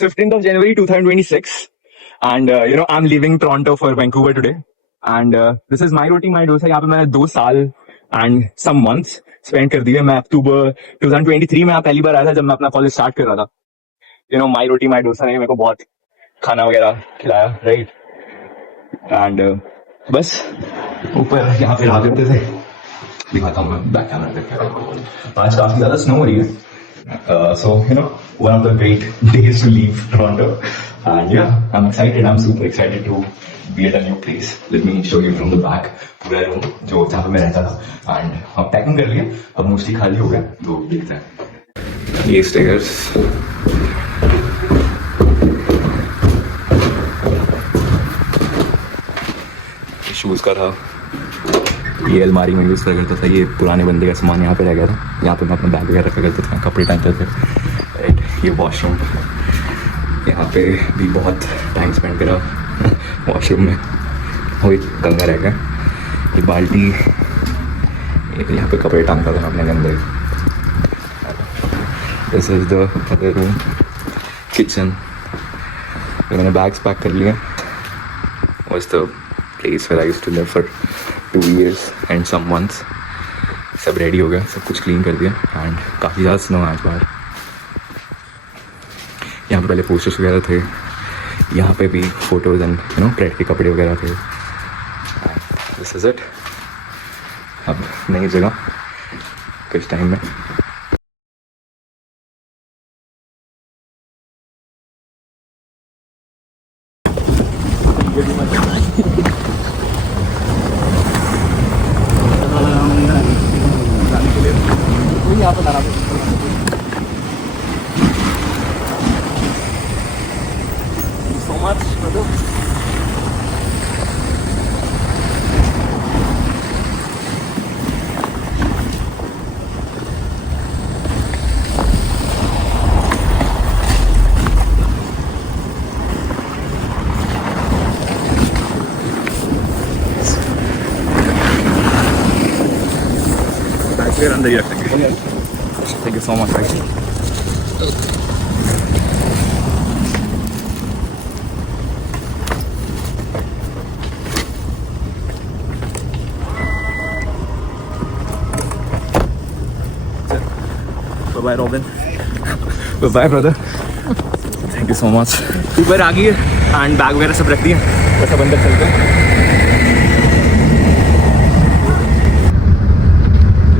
15th of January 2026, and I'm leaving Toronto for Vancouver today. And this is my routine, my dosa. यहाँ पे मैंने 2 साल and some months spend कर दिए. मैं अक्टूबर 2023 में पहली बार आया था जब मैं अपना कॉलेज स्टार्ट कर रहा था. My routine, my dosa ने मेरे को बहुत खाना वगैरह खिलाया, right? And बस ऊपर यहाँ पे रह जाते थे. दिखाता हूँ मैं बैक कैमरा पे. आज काफी ज्यादा स्नो हो रही है. So, one of the great days to leave Toronto. And yeah, I'm excited. I'm super excited to be at a new place. Let me show you from the back. पूरा room जो जहाँ पे मैं रहता था. And हम packing कर लिए. अब मोस्टली खाली हो गया. तो देखते हैं. ये स्टेयर्स. शूज का था. ये अलमारी में यूज़ करा करता था. ये पुराने बंदे का सामान यहाँ पे रह गया था. यहाँ पे मैं अपना बैग वगैरह रखा करता था, कपड़े टांगते थे. राइट, ये वॉशरूम. यहाँ पे भी बहुत टाइम स्पेंड करा वॉशरूम में. वो एक कंगा रह गया. ये बाल्टी. एक यहाँ पे कपड़े टांगता था अपने अंदर. This is the other room. Kitchen. मैंने बैग्स पैक कर लिए. Was the place where I used to live for 2 years and some months. सब रेडी हो गया, सब कुछ क्लीन कर दिया. एंड काफ़ी ज़्यादा स्नो आज बाहर. यहाँ पे पहले पोस्टर्स वगैरह थे. यहाँ पे भी फोटोज़ एंड प्रेड के कपड़े वगैरह थे. This is it. अब नई जगह कुछ टाइम में. So much, brother. We're under here. Thank you so much, actually. Bye-bye, Robin. Bye-bye, brother. Thank you so much. ऊपर आ गई है एंड बैग वगैरह सब रख दिए. बस अब अंदर चलते हैं.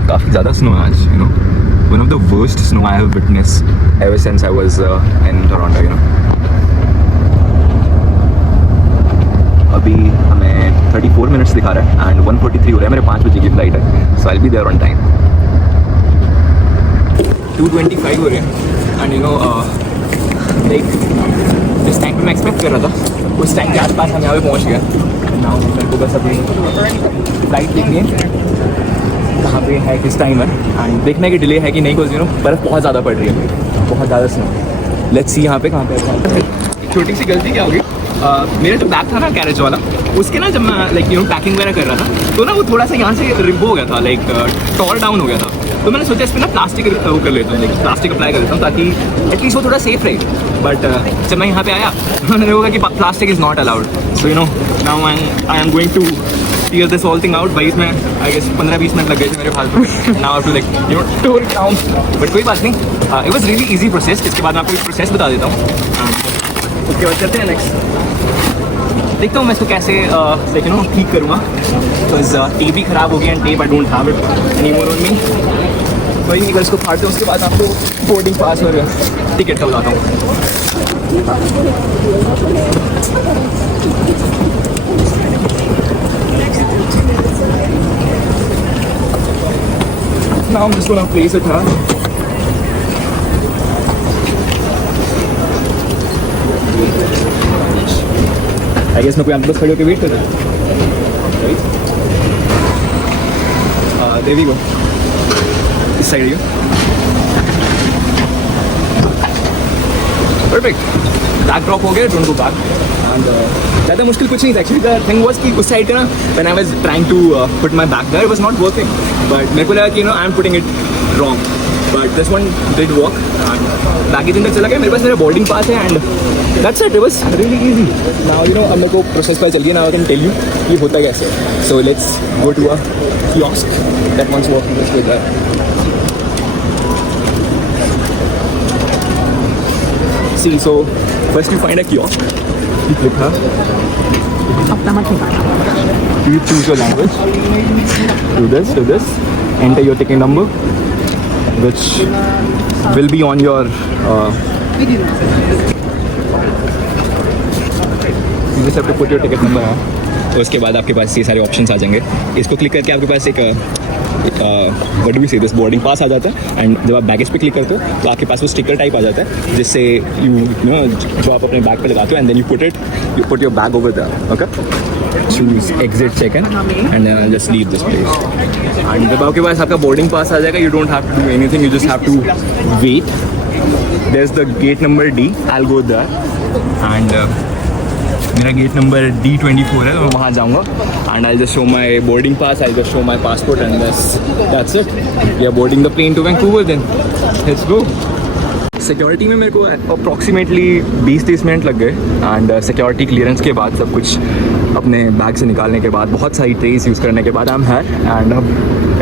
काफ़ी ज़्यादा स्नो है आज. One of the worst snow I have witnessed ever since I was in Toronto. अभी हमें 34 मिनट्स दिखा रहा है एंड 1:43 हो रहा है. मेरे 5 बजे की फ्लाइट है. So I will be there on time. 2:25 हो रहे हैं एंड लाइक जिस टाइम पे मैं एक्सपेक्ट कर रहा था उस टाइम के आसपास हम यहाँ पे पहुँच गए. नाउ मेरे को बस अभी फ्लाइट देखनी है कहाँ पे है, किस टाइम है एंड देखने की डिले है कि नहीं. बिकॉज बर्फ़ बहुत ज़्यादा पड़ रही है. बहुत ज़्यादा स्नो. लेट्स सी यहाँ पे कहाँ पे है. छोटी सी गलती क्या होगी. मेरा जो बैग था ना कैरेज वाला, उसके ना जब मैं लाइक पैकिंग वगैरह कर रहा था तो ना वो थोड़ा सा यहाँ से रिप हो गया था. लाइक टॉर डाउन हो गया था. तो मैंने सोचा इस पर ना प्लास्टिक वो कर लेता हूँ. लाइक प्लास्टिक अप्लाई कर देता हूँ ताकि एटलीस्ट वो थोड़ा सेफ रहे. बट जब मैं यहाँ पे आया मैंने होगा कि plastic is not allowed. So now I am going to clear this whole thing out. भाई इसमें आई गेस 15-20 मिनट लग गए थे मेरे फालतू. Now I have to like tour it down. But कोई बात नहीं. It was really easy process. इसके बाद मैं आपको एक प्रोसेस बता देता हूँ. उसके बाद करते हैं नेक्स्ट. देखता हूँ मैं इसको कैसे ठीक करूँगा. बिकॉज टेप भी ख़राब हो गया and tape I don't have it any more on me. वही अगर इसको फाड़ते हैं उसके बाद आपको बोर्डिंग पास हो गया टिकट का बुलाता हूँ. Now I'm just gonna place it, huh? I guess मैं कोई आपके पास खड़े होकर वेट कर रहा हूँ. Right? There we go. इस साइड ही. Perfect. Back drop हो गया. Don't go back. And ज़्यादा मुश्किल कुछ नहीं था. Actually the thing was कि उस साइड का ना when I was trying to put my back there, it was not working. But मेरे को लगा कि I am putting it wrong. But this one did work and baggage अंदर चला गया. मेरे पास मेरा बोर्डिंग पास है and that's it. It was really easy. Now you know अब मेरे को प्रोसेस पता चल गया. Now I can tell you ये होता कैसे. So let's go to a kiosk that wants working with that. See, so first you find a kiosk, you click her, you choose your language, do this, enter your ticket number, which will be on your, you just have to put your ticket number. तो उसके बाद आपके पास ये सारे options आ जाएंगे. इसको click करके आपके पास एक व्हाट डू वी से दिस बोर्डिंग पास आ जाता है. एंड जब आप बैगेज पे क्लिक करते हो तो आपके पास वो स्टिकर टाइप आ जाता है जिससे यू नो जो आप अपने बैग पे लगाते हो and then you put your bag over there. Okay, choose exit check in and then I just leave this place. And जब आपके पास आपका बोर्डिंग पास आ जाएगा you don't have to do anything. You just have to wait. There is the gate number D. I will go there and मेरा gate number D24 है तो मैं वहाँ जाऊँगा and I just show my boarding pass. I just show my passport and that's it. We are boarding the plane to Vancouver. Then let's go. Security में मेरे को approximately 20-30 minute लग गए एंड सिक्योरिटी क्लियरेंस के बाद सब कुछ अपने बैग से निकालने के बाद बहुत सारी ट्रेस यूज़ करने के बाद आई एम हियर एंड अब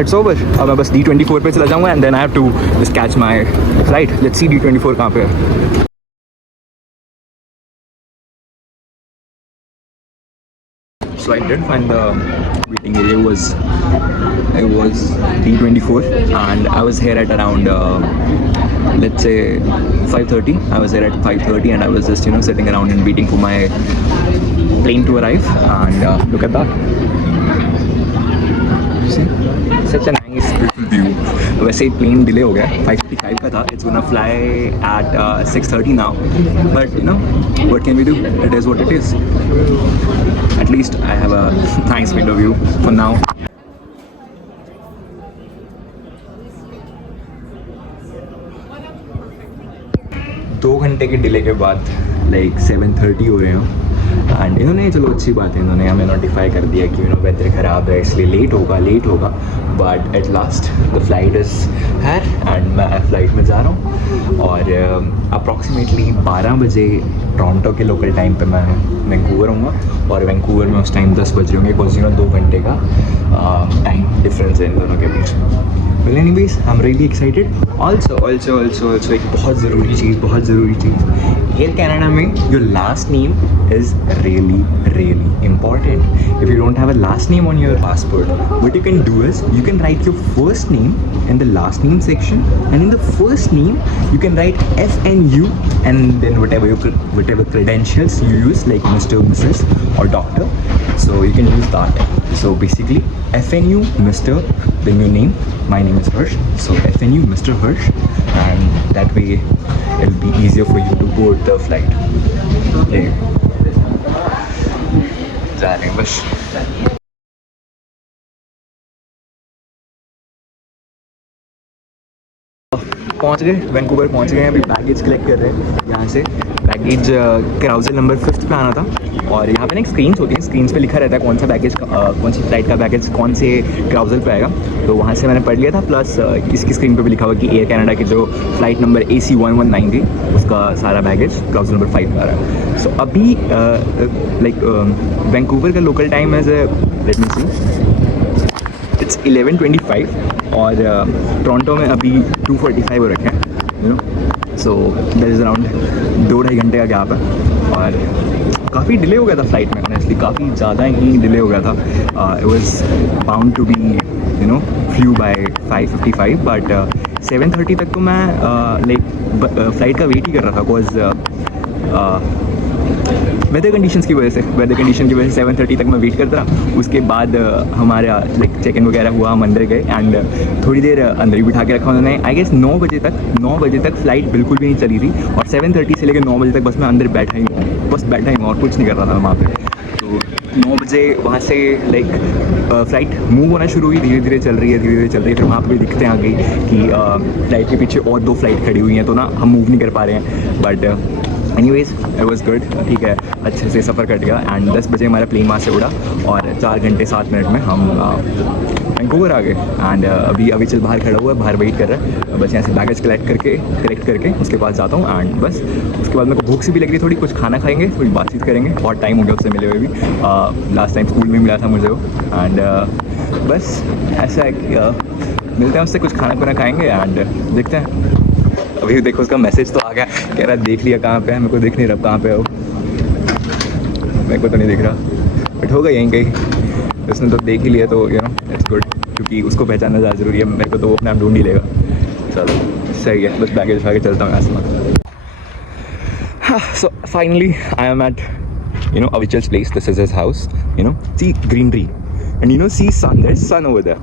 इट्स ओवर. अब मैं बस D24 पे चला जाऊँगा and then I have to just catch my flight. Let's see D24 कहाँ पे है. So I did find the waiting area was D24 and I was here at around let's say 5:30. I was here at 5:30 and I was just sitting around and waiting for my plane to arrive and look at that. You see? Such a nice beautiful view. वैसे plane delay हो गया. 5:55 का था. It's gonna fly at 6:30 now. But what can we do? It is what it is. At least I have a nice window view for now. दो घंटे के delay के बाद लाइक 7:30 हो रहे हो एंड इन्होंने चलो अच्छी बात है इन्होंने हमें नोटिफाई कर दिया कि वेदर ख़राब है इसलिए लेट होगा. But at last the flight is है एंड मैं फ्लाइट में जा रहा हूँ और अप्रॉक्सीमेटली 12 बजे टोरंटो के लोकल टाइम पे मैं वैंकूवर हूँगा और वैंकूवर में उस टाइम 10 बज रहे होंगे बिकॉज 2 घंटे का टाइम डिफरेंस है इन दोनों के बीच. Well, anyways, I'm really excited. Also, एक बहुत ज़रूरी चीज़. एयर कैनेडा में your last name is really important. If you don't have a last name on your passport, what you can do is you can write your first name in the last name section, and in the first name you can write FNU and then whatever credentials you use like Mr. Mrs. or Doctor. So you can use that. So basically FNU Mr. then your name. My name is Harsh. So FNU Mr. Harsh, and that way it'll be easier for you to board the flight. Okay. जा रहे हैं बस. पहुंच गए Vancouver पहुंच गए. अभी baggage collect कर रहे हैं यहाँ से. बैगेज क्राउजल नंबर 5 पे आना था और यहाँ पे ना एक स्क्रीन्स होती है. स्क्रीन्स पे लिखा रहता है कौन सा बैगेज कौन सी फ्लाइट का बैगेज कौन से क्राउजल पे आएगा. तो वहाँ से मैंने पढ़ लिया था. प्लस इसकी स्क्रीन पे भी लिखा हुआ कि एयर कैनेडा की जो फ्लाइट नंबर AC119 थी उसका सारा बैगेज क्राउजल नंबर 5 पे आ रहा है. सो अभी लाइक वैंकूवर का लोकल टाइम है लेट मी सी इट्स 11:25 और टोरंटो में अभी 2:45 हो रखे हैं. सो दैट इज़ अराउंड 2-2.5 घंटे का गैप है और काफ़ी डिले हो गया था फ्लाइट में. ऑनेस्टली काफ़ी ज़्यादा ही डिले हो गया था. It was bound to be flew by 5:55 but 7:30 तक तो मैं लाइक फ्लाइट का वेट ही कर रहा था बिकॉज वेदर कंडीशन की वजह से 7:30 तक मैं वेट करता रहा. उसके बाद हमारा लाइक चेक इन वगैरह हुआ. हम अंदर गए एंड थोड़ी देर अंदर ही बिठा के रखा उन्होंने. आई गेस 9 बजे तक फ्लाइट बिल्कुल भी नहीं चली थी और 7:30 से लेकर 9 बजे तक बस मैं अंदर बैठा ही हूँ और कुछ नहीं कर रहा था वहाँ पे. तो 9 बजे वहाँ से लाइक फ़्लाइट मूव होना शुरू हुई. धीरे धीरे चल रही है. फिर वहाँ पे दिखते हैं आगे कि फ्लाइट के पीछे और 2 फ्लाइट खड़ी हुई हैं तो ना हम मूव नहीं कर पा रहे हैं. But anyways it was good. ठीक है, अच्छे से सफ़र कट गया एंड 10 बजे हमारा प्लेन वहाँ से उड़ा और 4 घंटे 7 मिनट में हम वैंकूवर आ गए एंड अभी अविचल बाहर खड़ा हुआ है, बाहर वेट कर रहा है। बस यहाँ से बैगेज कलेक्ट करके उसके पास जाता हूँ एंड बस उसके बाद मेरे को भूख से भी लग रही है थोड़ी, कुछ खाना खाएंगे, थोड़ी बातचीत करेंगे, बहुत टाइम हो गया उससे मिले हुए भी। लास्ट टाइम स्कूल में मिला था मुझे वो एंड बस ऐसा है कि मिलते हैं उससे, कुछ खाना खाएंगे एंड देखते हैं। अभी देखो उसका मैसेज तो आ गया, कह रहा है देख लिया कहाँ पे है, मेरे को दिख नहीं रहा कहाँ पे है वो, मेरे को तो नहीं दिख रहा बट होगा यहीं कहीं। उसने तो देख ही लिया तो यू नो इट्स गुड, क्योंकि उसको पहचानना ज़्यादा ज़रूरी है, मेरे को तो वो अपने आप ढूंढ ही लेगा। चलो सही है, बस बैगेज उठा के चलता हूँ यहाँ से। हाँ, so finally I am at Avichal's place. This is his house. See greenery. And see sun, there's sun over there.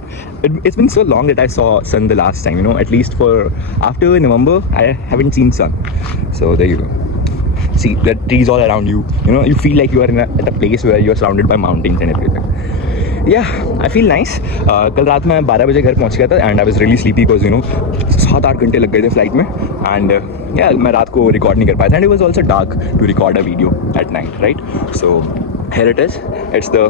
It's been so long that I saw sun the last time, at least for after November, I haven't seen sun. So there you go. See the trees all around you, you feel like you are at a place where you're surrounded by mountains and everything. Yeah, I feel nice. कल रात मैं 12 बजे घर पहुंच गया था and I was really sleepy because 7-8 घंटे लग गए थे फ्लाइट में and yeah, मैं रात को रिकॉर्ड नहीं कर पाया था and it was also dark to record a video at night, right? So here it is. It's the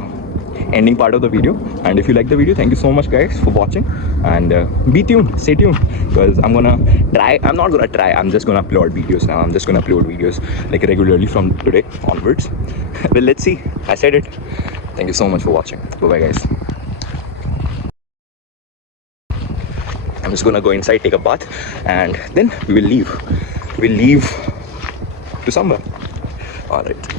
ending part of the video, and if you like the video, thank you so much guys for watching and be tuned, stay tuned, because I'm not gonna try, I'm just gonna upload videos now. I'm just gonna upload videos like regularly from today onwards. Well, let's see. I said it. Thank you so much for watching. Bye bye guys. I'm just gonna go inside, take a bath, and then we'll leave to somewhere. All right.